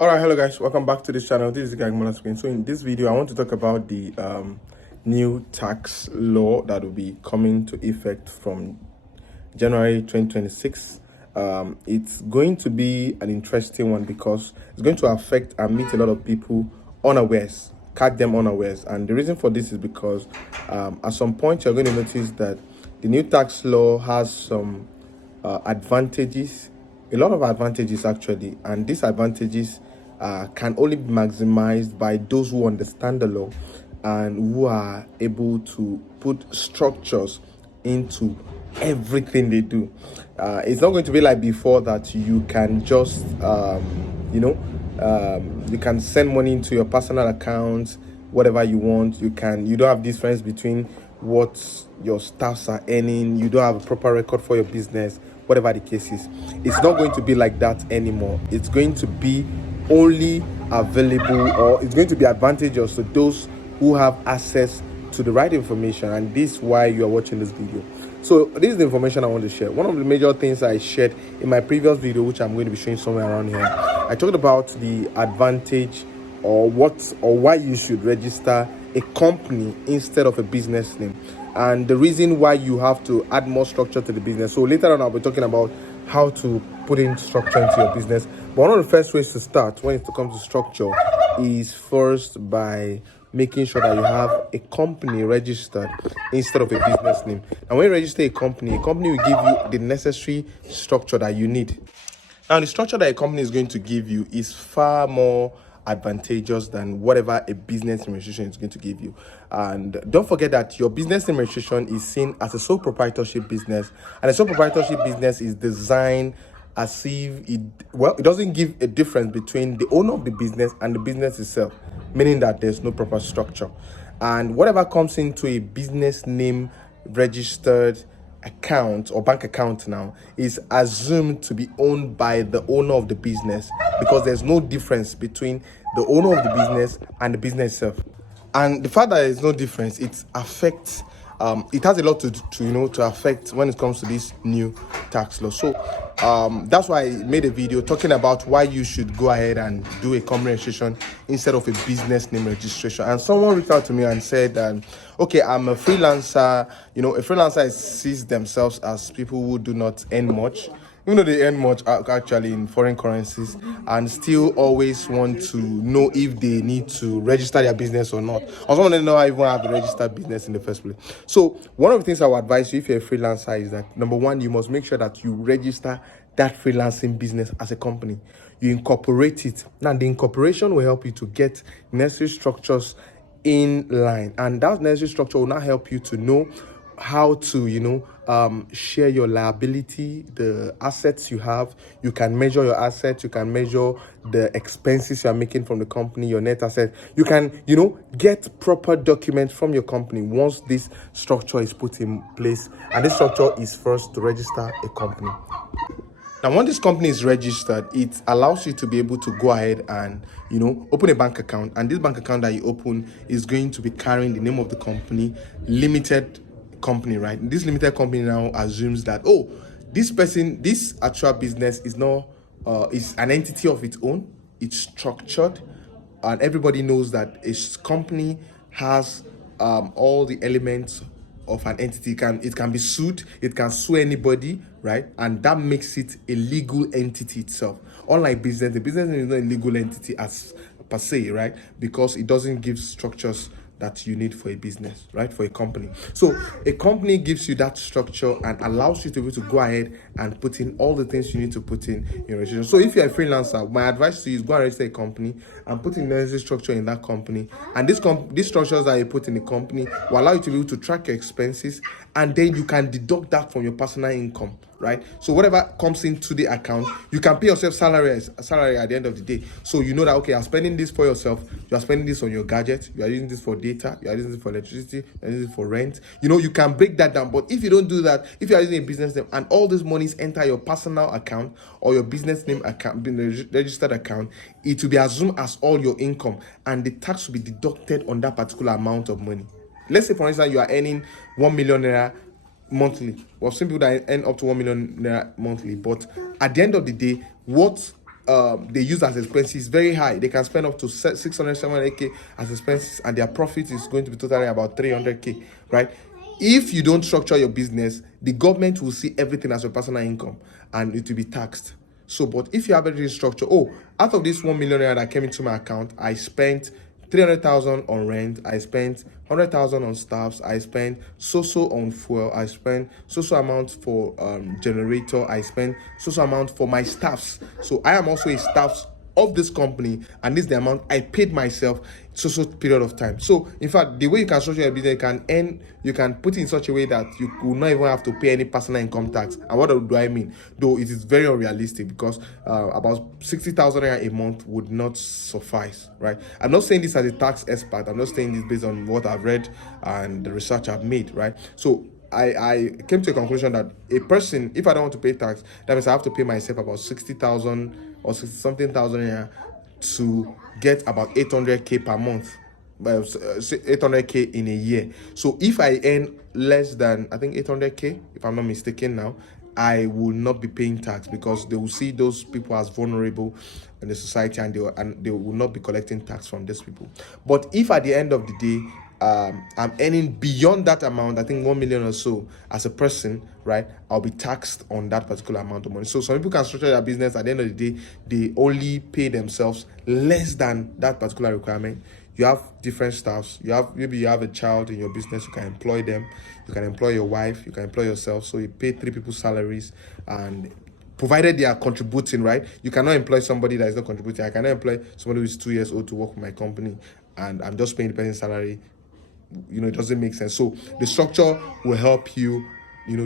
All right, hello guys, welcome back to this channel. This is the guy on screen. So in this video, I want to talk about the new tax law that will be coming to effect from January 2026. It's going to be an interesting one because it's going to affect and meet a lot of people unawares, catch them unawares. And the reason for this is because at some point you're going to notice that the new tax law has some advantages, a lot of advantages actually, and these advantages can only be maximized by those who understand the law and who are able to put structures into everything they do. It's not going to be like before that you can just you can send money into your personal account whatever you want. You don't have difference between what your staffs are earning. You don't have a proper record for your business, whatever the case is. It's not going to be like that anymore. It's going to be only available, or it's going to be advantageous to those who have access to the right information, and this is why you are watching this video. So this is the information I want to share. One of the major things I shared in my previous video, which I'm going to be showing somewhere around here, I talked about the advantage or why you should register a company instead of a business name, and the reason why you have to add more structure to the business. So later on I'll be talking about how to put in structure into your business. But one of the first ways to start when it comes to structure is first by making sure that you have a company registered instead of a business name. And when you register a company will give you the necessary structure that you need. Now, the structure that a company is going to give you is far more advantageous than whatever a business name registration is going to give you. And don't forget that your business name registration is seen as a sole proprietorship business, and a sole proprietorship business is designed as if it doesn't give a difference between the owner of the business and the business itself, meaning that there's no proper structure. And whatever comes into a business name registered account or bank account now is assumed to be owned by the owner of the business, because there's no difference between the owner of the business and the business itself. And the fact that there's no difference, it affects it has a lot to affect when it comes to this new tax law. So that's why I made a video talking about why you should go ahead and do a company registration instead of a business name registration. And someone reached out to me and said, okay, I'm a freelancer. A freelancer sees themselves as people who do not earn much, even though they earn much actually in foreign currencies, and still always want to know if they need to register their business or not. I also want to know how even have to register business in the first place. So one of the things I would advise you if you're a freelancer is that, number one, you must make sure that you register that freelancing business as a company. You incorporate it. Now, the incorporation will help you to get necessary structures in line, and that necessary structure will now help you to know how to share your liability, the assets you have. You can measure your assets, you can measure the expenses you are making from the company, your net asset. You can get proper documents from your company once this structure is put in place. And this structure is first to register a company. Now, when this company is registered, it allows you to be able to go ahead and, open a bank account. And this bank account that you open is going to be carrying the name of the company, limited company, right? This limited company now assumes that, this actual business is not, is an entity of its own. It's structured, and everybody knows that a company has all the elements of an entity. It can be sued, it can sue anybody, right? And that makes it a legal entity itself. Unlike business, the business is not a legal entity as per se, right? Because it doesn't give structures that you need for a business, right? For a company. So a company gives you that structure and allows you to be able to go ahead and put in all the things you need to put in your registration. So if you're a freelancer, my advice to you is go and register a company and put in the necessary structure in that company. And these structures that you put in the company will allow you to be able to track your expenses, and then you can deduct that from your personal income, right? So whatever comes into the account, you can pay yourself salary at the end of the day. So you know that, okay, you're spending this for yourself, you are spending this on your gadget, you are using this for data, you are using this for electricity, you are using this for rent. You can break that down. But if you don't do that, if you are using a business name and all these monies enter your personal account or your business name account, being registered account, it will be assumed as all your income, and the tax will be deducted on that particular amount of money. Let's say, for instance, you are earning 1 million naira monthly. Well, some people that earn up to 1 million naira monthly, but at the end of the day, what they use as expenses is very high. They can spend up to 600, 700k as expenses, and their profit is going to be totally about 300k, right? If you don't structure your business, the government will see everything as your personal income and it will be taxed. So, but if you have everything structured, out of this 1 million naira that came into my account, I spent 300,000 on rent, I spent 100,000 on staffs, I spent so on fuel, I spent so amount for generator, I spent so amount for my staffs. So I am also a staff of this company, and this is the amount I paid myself so period of time. So in fact, the way you can structure your business, you can put it in such a way that you will not even have to pay any personal income tax. And what do I mean? Though it is very unrealistic, because about 60,000 naira a month would not suffice, right? I'm not saying this as a tax expert, I'm just saying this based on what I've read and the research I've made, right? So I came to a conclusion that a person, if I don't want to pay tax, that means I have to pay myself about 60,000 or 60 something thousand naira to get about 800k per month, 800k in a year. So if I earn less than, I think, 800k, if I'm not mistaken now, I will not be paying tax, because they will see those people as vulnerable in the society, and they will not be collecting tax from these people. But if at the end of the day, I'm earning beyond that amount, I think 1 million or so as a person, right, I'll be taxed on that particular amount of money. So some people can structure their business, at the end of the day, they only pay themselves less than that particular requirement. You have different staffs. Maybe you have a child in your business, you can employ them, you can employ your wife, you can employ yourself. So you pay 3 people's salaries, and provided they are contributing, right? You cannot employ somebody that is not contributing. I cannot employ somebody who is 2 years old to work with my company, and I'm just paying the person's salary. It doesn't make sense. So the structure will help you,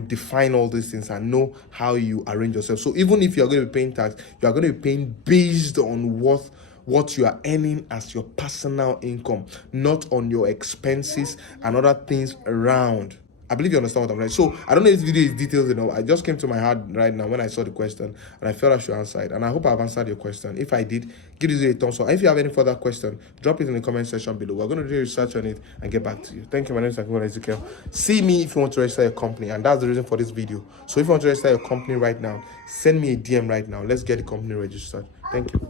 define all these things and know how you arrange yourself. So even if you're going to be paying tax, you are going to be paying based on what you are earning as your personal income, not on your expenses and other things around. I believe you understand what I'm saying. So I don't know if this video is detailed enough. I just came to my heart right now when I saw the question, and I felt I should answer it. And I hope I've answered your question. If I did, give this video a thumbs up. And if you have any further question, drop it in the comment section below. We're going to do research on it and get back to you. Thank you. My name is Ezekiel. See me if you want to register your company, and that's the reason for this video. So if you want to register your company right now, send me a DM right now. Let's get the company registered. Thank you.